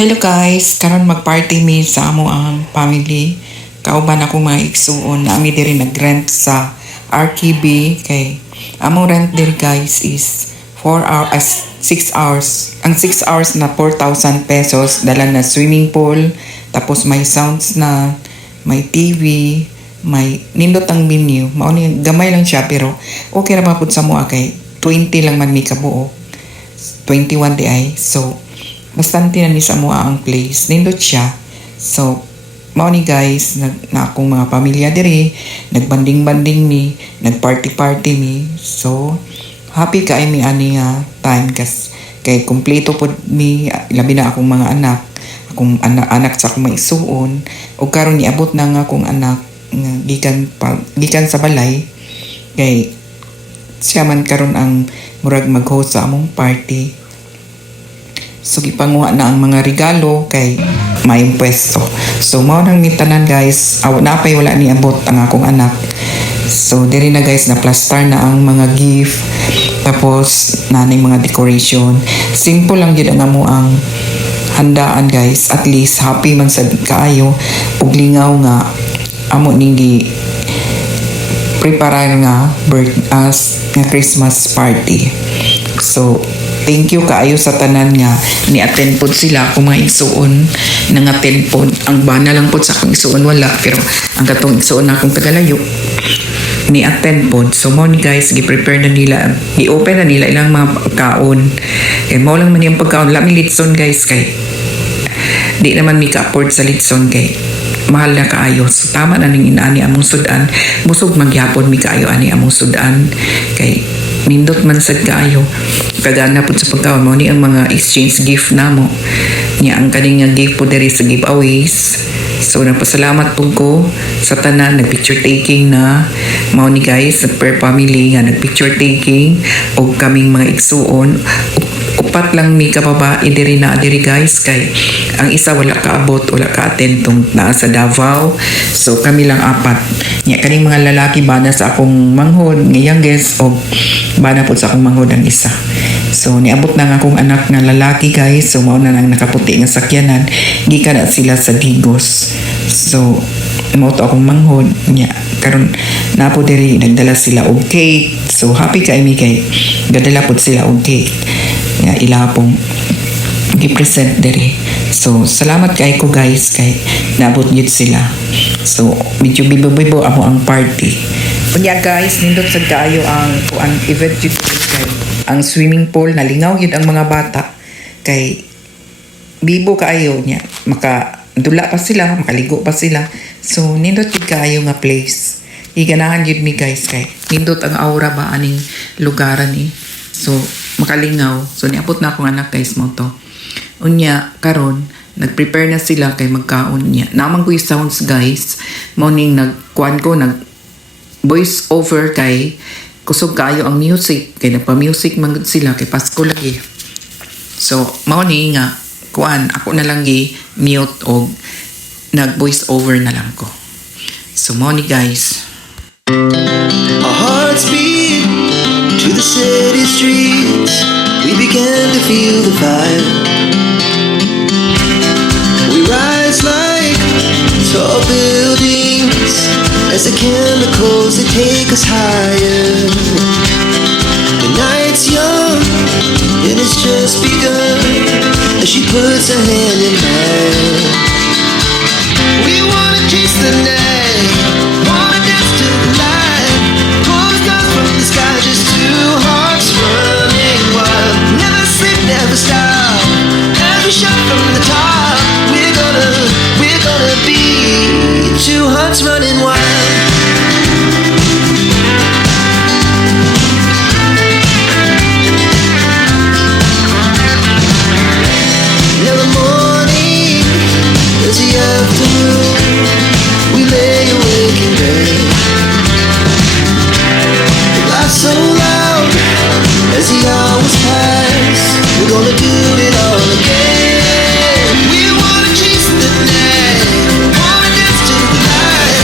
Hello guys, karon mag-party mi sa amo ang family. Kauban ako mga igsuon na ami diri nag-rent sa RKB kay amo rent diri guys is 4 hours 6 hours. Ang 6 hours na 4,000 pesos, dala na swimming pool, tapos may sounds na, may TV, may nindot ang menu. Mao ni gamay lang siya pero okay ra pa pud sa moa kay 20 lang man mi kabuo. 21 di ay. So bastante na ni sa mua ang place. Nindot siya. So, mao ni guys, na akong mga pamilya diri, nagbanding-banding mi, nagparty-party mi. So, happy kay mi ani nga time kay kumpleto pod mi, labi na akong mga anak, akong anak sa akong maisuon, o karon niabot na nga akong anak nga gikan sa balay kay siya man karon ang murag mag-host sa among party. So gipanguha na ang mga regalo kay may pwesto. So mao nang mitanan guys, napay wala ni abot ang akong anak. So diri na guys, na plaster na ang mga gift. Tapos nanay mga decoration. Simple lang gyud ang amo ang handaan guys. At least happy man sad kaayo ug lingaw nga amo ning preparar nga nga Christmas party. So thank you kaayo sa tanan nga ni-attend pod sila kung mga igsuon nang attend pod. Ang bana lang pod sa akong igsuon wala, pero ang katong igsuon na akong tagalayo ni-attend pod. So mo ni guys, gi-prepare na nila, i-open na nila ilang mga pagkaon. Mao lang man yung pagkaon, lami litson guys kay di naman mi ka-afford sa litson kay mahal na kaayo. So tama na ning inaani among sudan, busog magyapon mi kaayo ani among sudan kay nindot man sad kaayo. Kagana po sa pagkaon mo ni ang mga exchange gift na mo niya ang kaning nga gift po diri sa giveaways. So nagpasalamat po ko sa tanan, nag-picture taking na mao ni guys, per family nga nag-picture taking o kaming mga igsuon. Upat lang mi kababae diri guys kay ang isa wala kaabot, wala ka-attend tong naa sa Davao. So kami lang apat niya, kaning mga lalaki bana sa akong manghod nga youngest o bana po sa akong manghod ang isa. So niabot na nga akong anak nga lalaki guys. So mao na nang nakaputi nga sakyanan, gikan na sila sa Digos. So mao to akong manghod niya, karon napo diri nagdala sila og cake. So happy kay mi kay gadala pod sila og cake nga ilapong gi-present diri. So salamat kay ko guys kay naabot gyud sila. So medyo bibo-bibo amo ang party. Unya guys, nindot sad kaayo ang event gyud kay ang swimming pool, nalingaw yun ang mga bata kay bibo kaayo niya, makadula pa sila, makaligo pa sila. So nindot yun kaayo nga place, iganahan yun mi guys kay nindot ang aura ba aning lugaran ni. So makalingaw. So niabot na akong anak guys mo to. Unya karon nagprepare na sila kay magkaon niya. Naman ko yung sounds guys, morning nagkuan ko, nag voice over kay kusog kayo ang music kay nagpa-music man sila kay Pasko lagi. So mao ni nga kuan ako na lang gi mute og nag voice over na lang ko. So mao ni guys. Our hearts beat to the city streets. We began to feel the fire. We rise like tall buildings as the chemicals that take us higher. The night's young and it's just begun as she puts her hand in mine. We wanna chase the night, wanna dance to the light, pull stars from the sky, just two hearts running wild. Never sleep, never stop, as we shout from the top. We're gonna be two hearts running wild. So loud as the hours pass, we're gonna do it all again. We wanna chase the night, wanna dance to the light,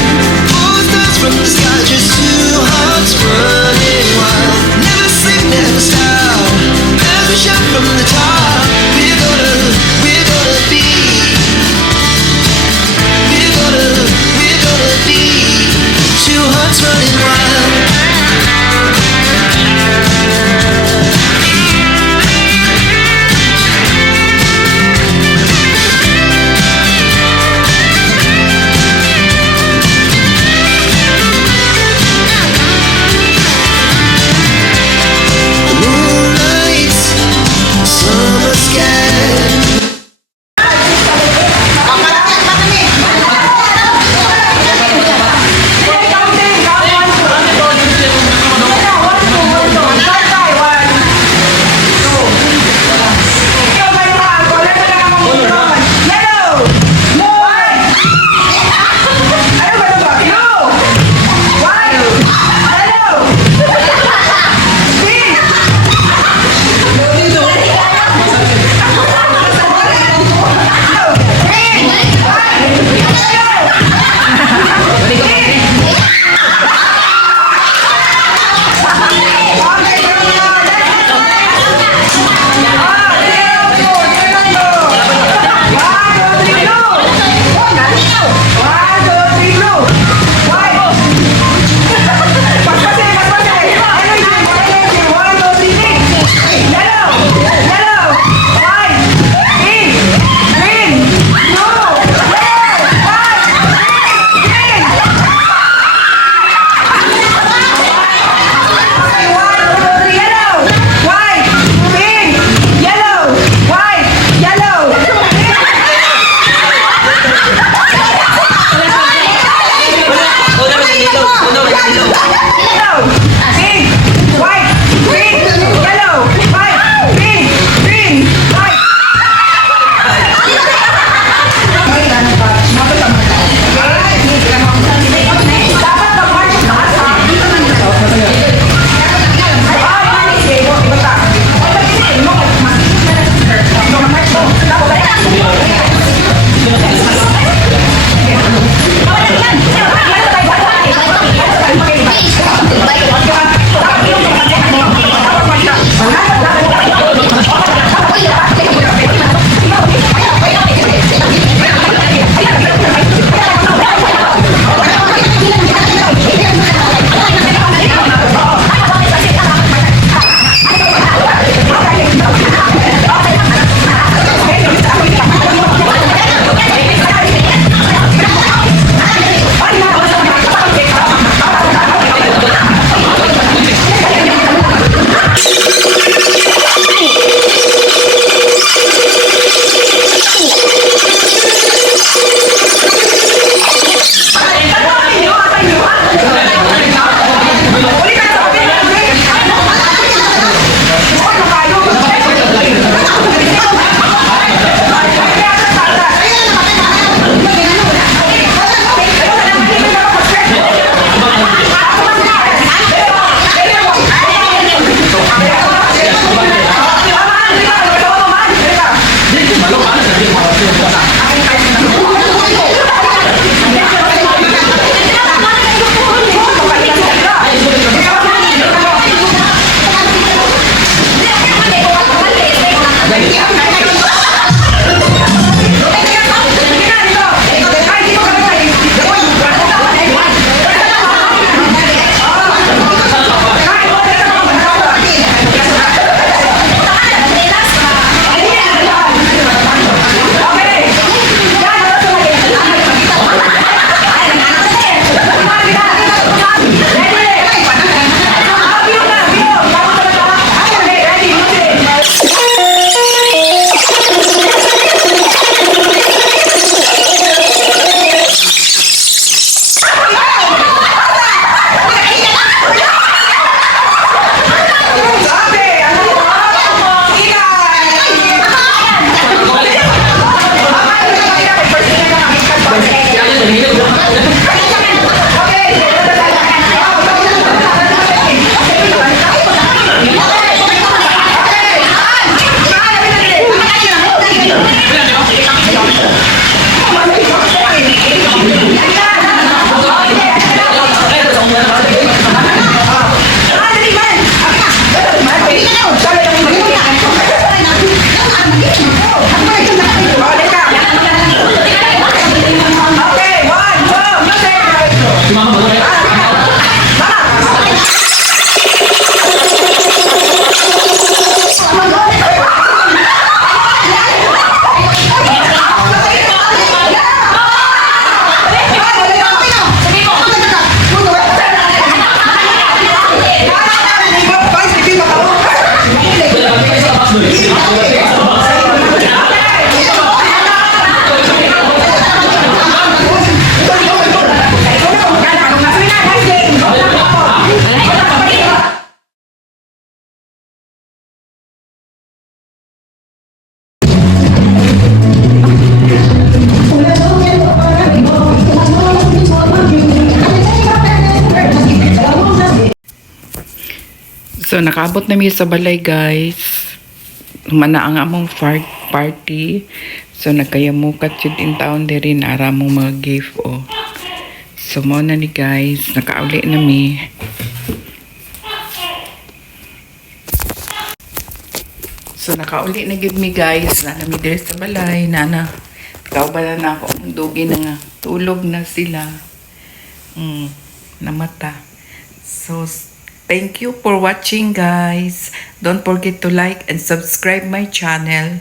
pull stars from the sky, just two hearts running wild. Never sleep, never stop, as we shout from the top. We're gonna be heart's running wild. Moonlight, summer sky. So, nakaabot na mi sa balay, guys. Humana ang among party. So, nagkayamukat yun in town diri na ara mong mga gift, oh. So, mo na ni guys. Nakauli na mi. So, nakauli na gid mi, guys. Nana mi diri sa balay. Nana, ikaw ba na ako? Ang dugi na nga. Tulog na sila. Namata. So, thank you for watching, guys. Don't forget to like and subscribe my channel.